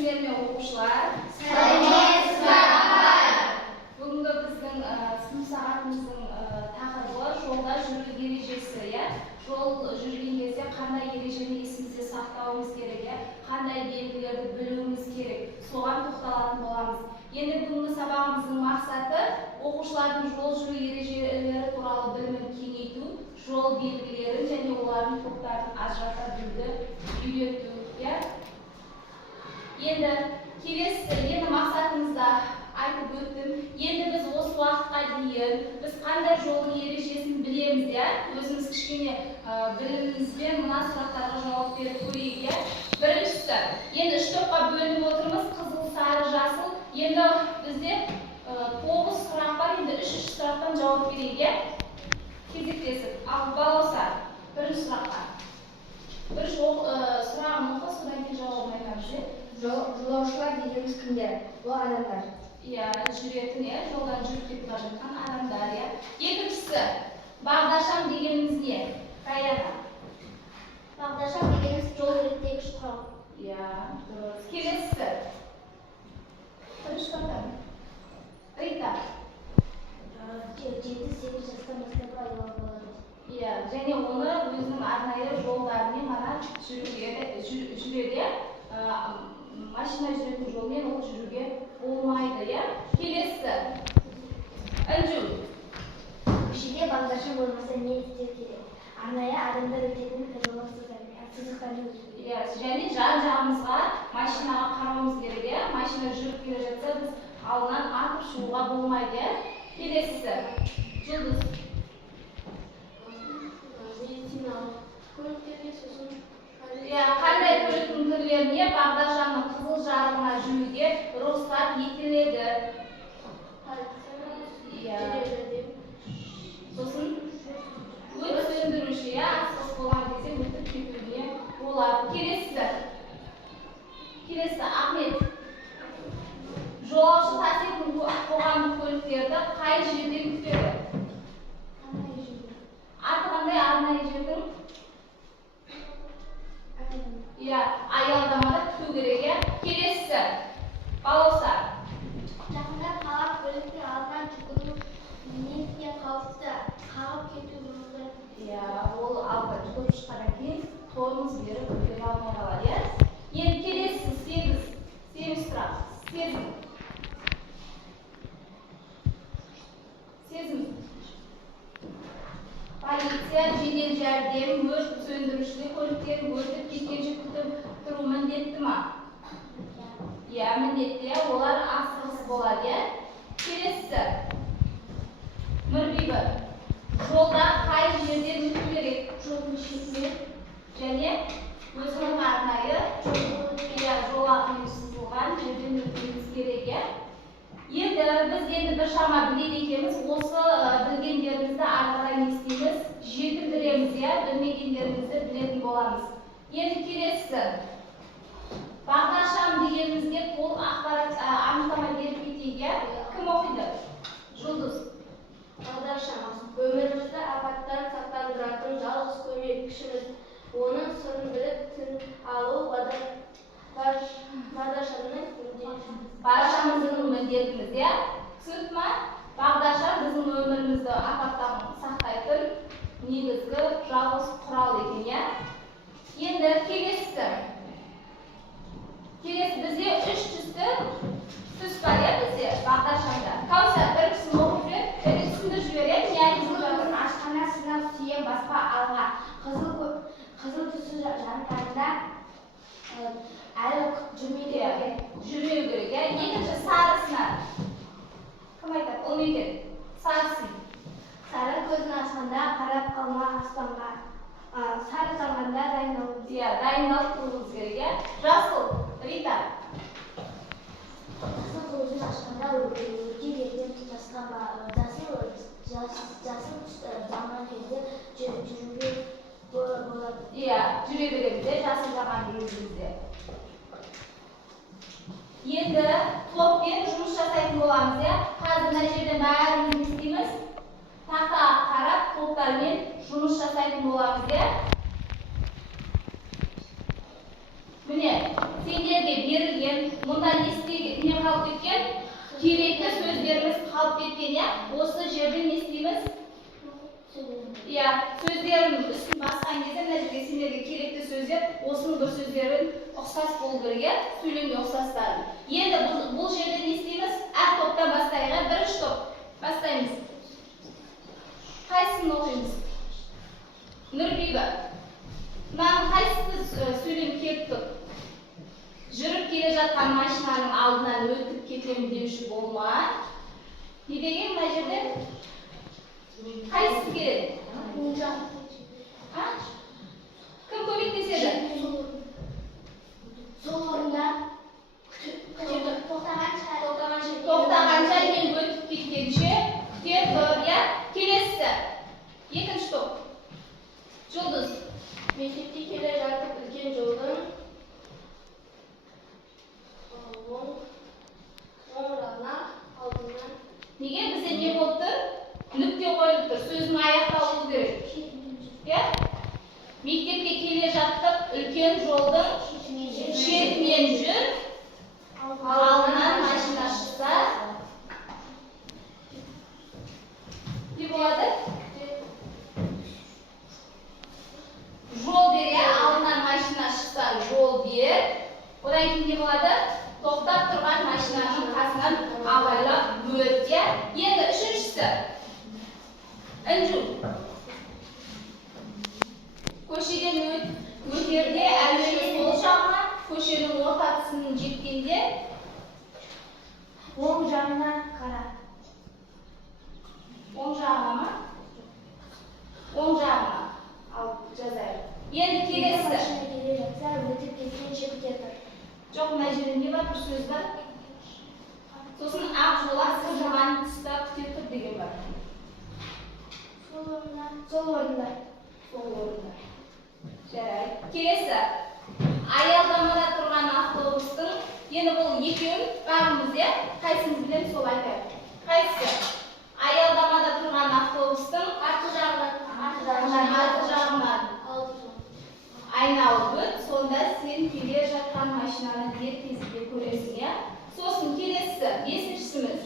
Сәлеметсіздер ме оқушылар? Сәлеметсіз апа. Бүгінгі біздің сынып сағатымыздың тақырыбы жолда жүру ережесі, иә? Жол жүрген кезде қандай ережені есімізде сақтауымыз керек, қандай белгілерді білуіміз керек, соған тоқталатын боламыз. Енді бүгінгі сабағымыздың мақсаты оқушылардың жол жүру ережелері туралы білімін кеңейту, жол белгілерін және олардың топтарын ажырата білуді үйрету, иә? Енді мақсатымызда айтып өттім. Енді біз осы уақытқа дейін біз қандай жолдың ережесін білеміз, иә? Өзіміз кішкене білімімізбен мына сұрақтарға жауап беріп көрейік, иә? Біріншісі, енді 3 топқа бөлініп отырмыз, қызыл, сары, жасыл. Енді бізде 9 сұрақ бар, енді 3 сұрақтан жауап берейік, иә? Кезектесіп, ал балаусар, бірінші сұраққа. Бірінші сұрағын оқы, содан кейін жауабын айтамыз, иә? Жолаушылар дегеніміз кімдер? Бұл адамдар. Иә, жүретін, жолдан жүріп кетіп бара жатқан адамдар, иә. Екіншісі, бағдаршам дегеніміз не? Даяна. Бағдаршам дегеніміз жол реттегіш құрал. Иә, дұрыс. Келесісі. Бірінші бақтан. Рита. 7-8 жастан бастап пайдаланылады. Иә, және оны өзінің арнайы жолдарымен ғана жүреді, машина жүретін жолмен ол жүруге болмайды, иә? Келесі. Інжу. Көшеде бағдаршам болмаса не істеу керек? Арнайы адамдар өтетін сызықтарды өту. Иә, және жан-жағымызға машинаға қарауымыз керек, иә? Машина жүріп келе жатса, біз алдынан атып шығуға болмайды, иә? Келесісі. Жұлдыз. Медициналық көліктерге сосын Қандай көліктің түрлеріне бағдаршамның қызыл жарығына жүруге рұқсат етіледі? Сосын өрт сөндіруші, асығыс болған кезде өтіп кетуге болады. Келесі, Ахмет. Жолаушы таситын қоғамдық көліктерді қай жерден күтеді? Аты қандай арнайы жердің? Аялдамада күту керек, Келесі, балаусар. Жақында қалап көліктің алдынан жүгіру неліктен қауіпті? Қағып кету мүмкін. Ол алға жүгіріп шыққаннан кейін тормоз беріп көтере алмай қалады, Енді келесі 8 сұрақ. Сезім. Полиция, жедел жәрдем, өрт сөндірушілер көліктерін өртіп кеткенше күтіп тұру міндетті ма? Иә, міндетті, олар асығыс болады, Келесі. Нұрбибі. Жолда қай жерден өту керек? Жолдың шетіне және өзінің арнайы жолақымен сызылған жерден өтуіміз керек, Біз біршама біледі екенбіз, осы білгендерімізді ары қарай не істейміз? Жетілдіреміз, білмегендерімізді білетін боламыз. Енді келесі. Бағдаршам дегенімізге толық ақпарат анықтама беріп кетейік, Кім оқиды? Жұлдыз. бағдаршам өмірімізді апаттан сақтандыратын жалғыз көмекшіміз. Оның сырын біліп тін алу Бағдаршамыздың міндетіміз, Түсінікті ма? Бағдаршам біздің өмірімізді апаттан сақтайтын негізгі жалғыз құрал екен, Енді келесі бізде 3 түс бар, бізде бағдаршамда. Каусар, біріншісін оқып жібер, біріншісінде жібер, не айтып жатыр? Ашқана сынап сүйен баспа алға. Қызыл түсі жандарында әлі жүрмеу керек. Екінші сарысына. Кім айтады? Ол мекен. Сарысын. Сары көзін ашқанда қарап қалма аспанға. Сары қалғанда дайындалу. Дайындалып тұруымыз керек, Жасыл. Рита. Жасыл көзін ашқанда өрге берген тұтасқан жасыл түсті жаңа кезде жүруге болады. Жүре береміз, жасыл жаған кезімізде. Енді топпен жұмыс жасайтын боламыз, Қазір мына жерден бәріміз не істейміз? Тақтаға қарап, топтармен жұмыс жасайтын боламыз, Міне, сендерге берілген Bundan ne қалып кеткен? Керекті сөздеріміз қалып кеткен, ya. Осы жерден не істейміз? Ya, сөздердің үстін басқан кезде мына жерге сендерге керекті сөздер, осының бір сөздерін ұқсас болу керек, ya. Сөйлемге ұқсастарын. Енді бұл жерде не істейміз? Әр топтан бастайық, бірінші топ. Бастаймыз. Қайсысын оқимыз? Нұрбиба. Маған қайсысы сөйлем келіп тұр? Жүріп келе жатқан машинаның алдынан өтіп кетемін деуші болма. Не деген мына жерде? Қайсысы келеді? Кім көмектеседі? Сол орында тоқтағанша мен өтіп кеткенше күте тұр, ya. Келесі. Екінші топ. Жұлдыз. Мектепте келе жатып үлкен жолдың оң жағына алдынан. Неге бізде не болып тұр? Нүкте қойылып тұр. Сөздің аяқталуы керек. Ya? Мектепке келе жатып үлкен жолдың шетінен жүр. Алдынан машина шықса не болады? Жол бер, ya. Алдынан машина шықса жол бер. Одан кейін не болады? Тоқтап тұрған машинаның қасынан абайлап өт, ya. Енді үшіншісі. Інжу. Көшеден өтерде әуелі сол жағына, көшенің орта тұсының жеткенде Оң жағына қара. оң жағына ма? Оң жағына. Ал жазайық. Енді келесі. Машина келе жатса, өтіп кеткенше күте тұр. Жоқ, мына жерде не бар? Bir сөз бар. Сосын ақ жол асырылған тұста күте тұр деген бар. Сол орында. Жарайды. Келесі. Аялдамада тұрған автобустың, енді бұл екеуін барымыз, ya. Қайсымыз білеміз, сол айтайық. Қайсысы? Аялдамада тұрған автобустың артқы жағынан айналып өт, сонда сен келе жатқан машинаны дер кезінде көресің, ya. Сосын келесі, бесіншісіміз.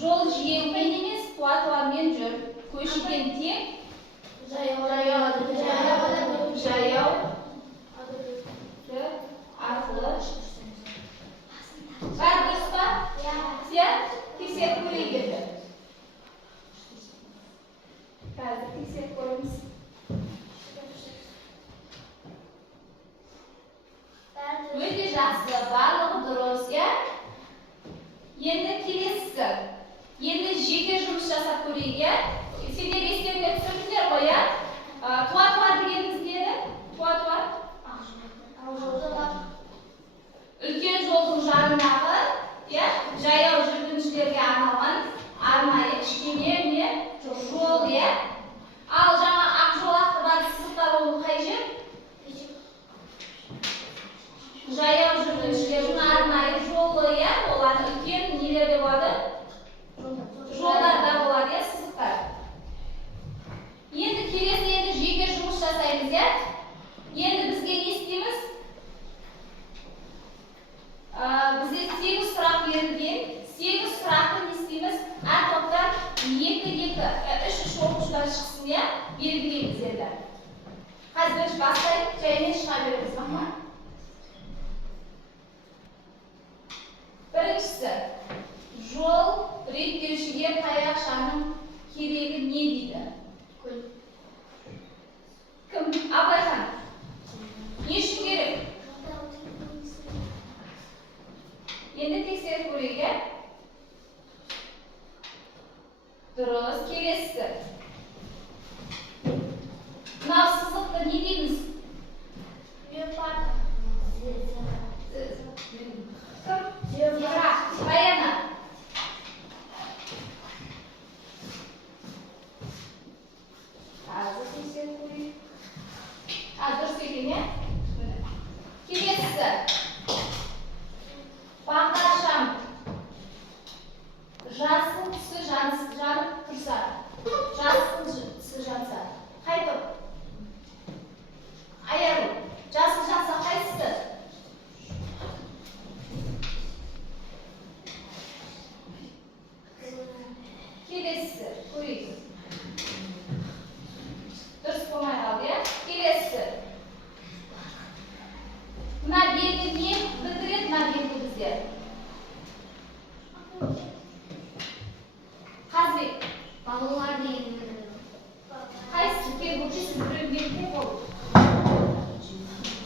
Жол жиегімен емес, тротуармен жүр. Көшеден тек жаяу арқылы. Бар дұрыс па? Ya, тексеріп көрейік еді. Қазір тексеріп көреміз. Өте жақсы, барлығы дұрыс, ya. Енді келесі. Енді жеке жұмыс жасап көрейік, ya. Сендер естеріңе түсірдіңдер ғой, ya. Тротуар дегеніміз не еді? Тротуар. Үлкен жолдың жанындағы, ya, жаяу жүргіншілерге арналған арнайы кішкене жол, ya. Ал жаңа ақ жолақты бар сызықтар ол қай жер? Жаяу жүргіншілердің арнайы жолы, ya. Олар үлкен нелерде болады? Жолдарда болады, ya, сызықтар. Енді келесі жеке жұмыс жасаймыз, ya. Енді бізге не істейміз? Бізде 8 сұрақ берілген. 8 сұрақты не істейміз? Әр топтан 2-3 оқушыдан шықсын, ya. Белгілейміз еді. Қазір бастайық, жаймен шыға береміз, ма? Біріншісі, жол belgi ne bildiradi mana belgi bizga? Qazbek. Balonlar deyildi. Qaysi kelguvchi siz bilan belgi bo'ldi?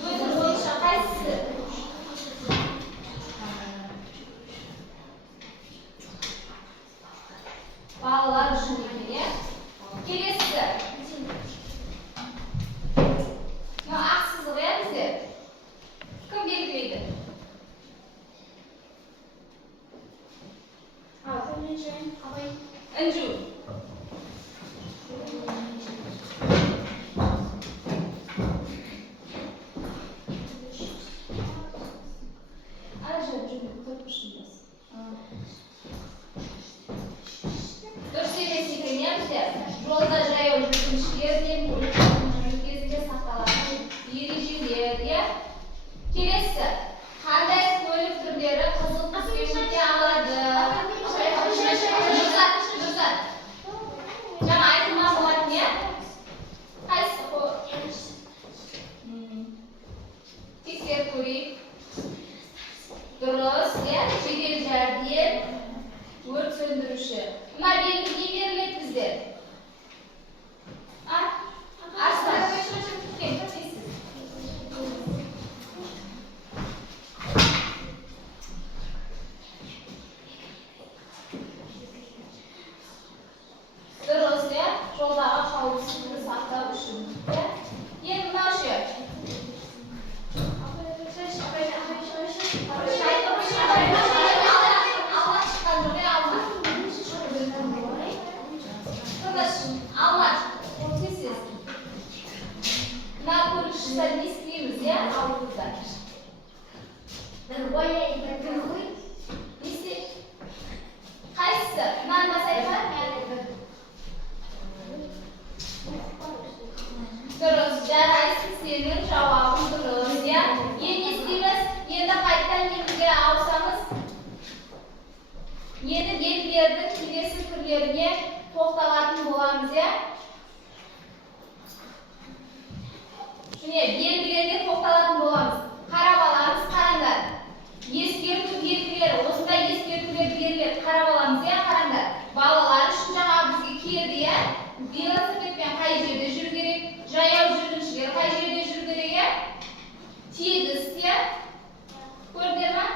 O'zim bo'yicha qaysisi? Balalar uchun ya. Kelesisi. No, aqsizlik ya bizga. Kim belgilaydi? Inju. Yolda jayov yurishlardan kezga saqlanadigan erejilar. Kelesi, qanday ko'ylak turlari qizil tusga oladi? Durzat. Jana aytma bo'ladimi? Qaysi qo'l? Tekshir ko'ring. Durust, ya, jiddiy jardiyat, o't söndürüşü. Bunlar belgi beriladi bizga. Yoldağı havlusunu saqlab uchun. Endi mana shu. Allah. Siz. Na ko'rishsa istaymiz ya, avludda. Ben boya edim. Nisi? Qaysi? Mana sayfa? Durust, jaraysiz sening javobing durust ya. Endi istaymiz, endi qaytadan yerga olsangiz, endi belgilarning kelesi turlariga to'xtaladigan bo'lamiz ya. Shuni belgilarga to'xtaladigan bo'lamiz. Qarab olamiz, qaranglar. Eskirtib belgilari, o'sida eskirtiblar belgilari qarab olamiz ya, qaranglar. Balalar shuncha bizga keldi ya. Velosipeddan qay yerda yurish kerak? Jayov yurishlar qay yerda yurish kerak ya? Tegizga. Ko'rdingmi?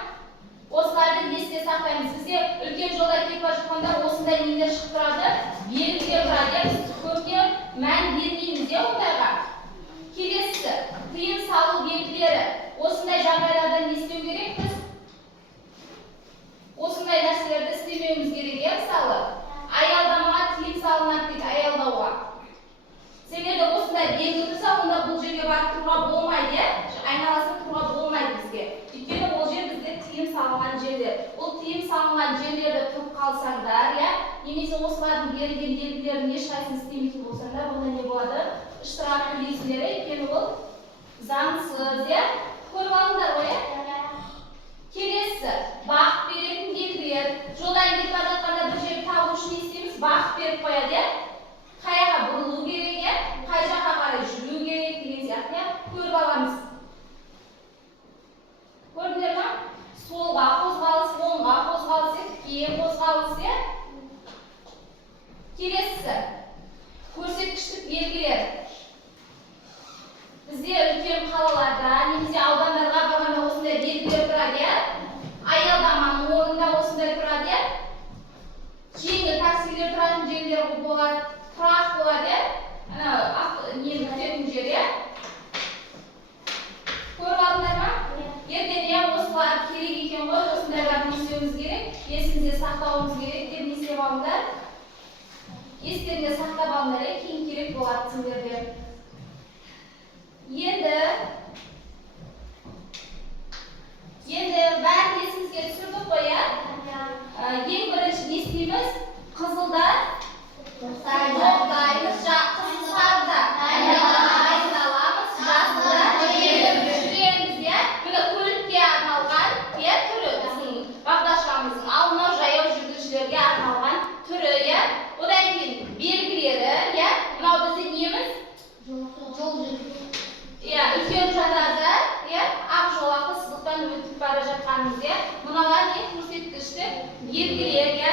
O'slarni esda saqlaymiz. Bizga ulkan yo'lda ketib chiqqanda o'sindan minlar chiqib turadi. Belgilar turadi. Biz ko'pga man bermaymiz ya undayga. Kelesi, tiyim soliq belgilari. O'sinday joylardan istish kerak biz. O'sinday narsalarda istaymiz kerak ya, misol. Ayolda tiyim solinadi deydi, ayolda. Senlarda o'sinday belgi tursa, unda bu yerga borib turib bo'lmaydi. Aynalasida turib bo'lmaydi bizga. Ikkala bu yer bizga tiyim solingan yerdir. O tiyim solingan yerlarda turib qolsanglar, ya, nemisi o'slarning berilgan belgilarini hech qaysini istaymaydigan bo'lsanglar, bunda ne bo'ladi? İştirak edilişleri ikeni zangsiz ya. Ko'rib olinglar o'ya. Kelesi, vaqt beradigan belgilar. Yo'ldan ketib borayotganda bir joyga tavishni istaymiz, vaqt berib qo'yadi ya. Qayerga burilu kerak ya, qay yoqqa qaray yurish kerak degan siyaqni ko'rib olamiz. Ko'rdinglarmi? So'lga qo'zg'alish, o'ngga qo'zg'alish, keyin qo'zg'alish ya. Kelesi, ko'rsatkichlik belgilar. Bizga ulkan qalalarda, nemisi audanlarga borganda o'shanday belgilar turadi ya. Ayoldan o'rinda o'shanday turadi ya. Keyingi taksilar turadigan joylar bo'ladi, turoq bo'ladi ya. Ana nima o'tadigan joy ya. Ko'rib oldinglarmi? Ertaga ham o'slar kerak ekan qo'y, o'shundaylarni istashimiz kerak, esingizda saqlashimiz kerak deb nisib olinglar. Esingizda saqlab olinglar, keyin kerak bo'ladi sizlarga. Endi bari esimizga tushirib qo'ya. Eng birinchi ne istaymiz? Qizilda to'xtaymiz, qizil sarda aylanamiz, jasida yuramiz ya. Buni ko'rikka arналган turi bizning vaqtdoshlarimizning alma jayov yurishlarga arналган turi ya. Undan keyin belgilari ya. Mana bizning nemiz белгілер, иә,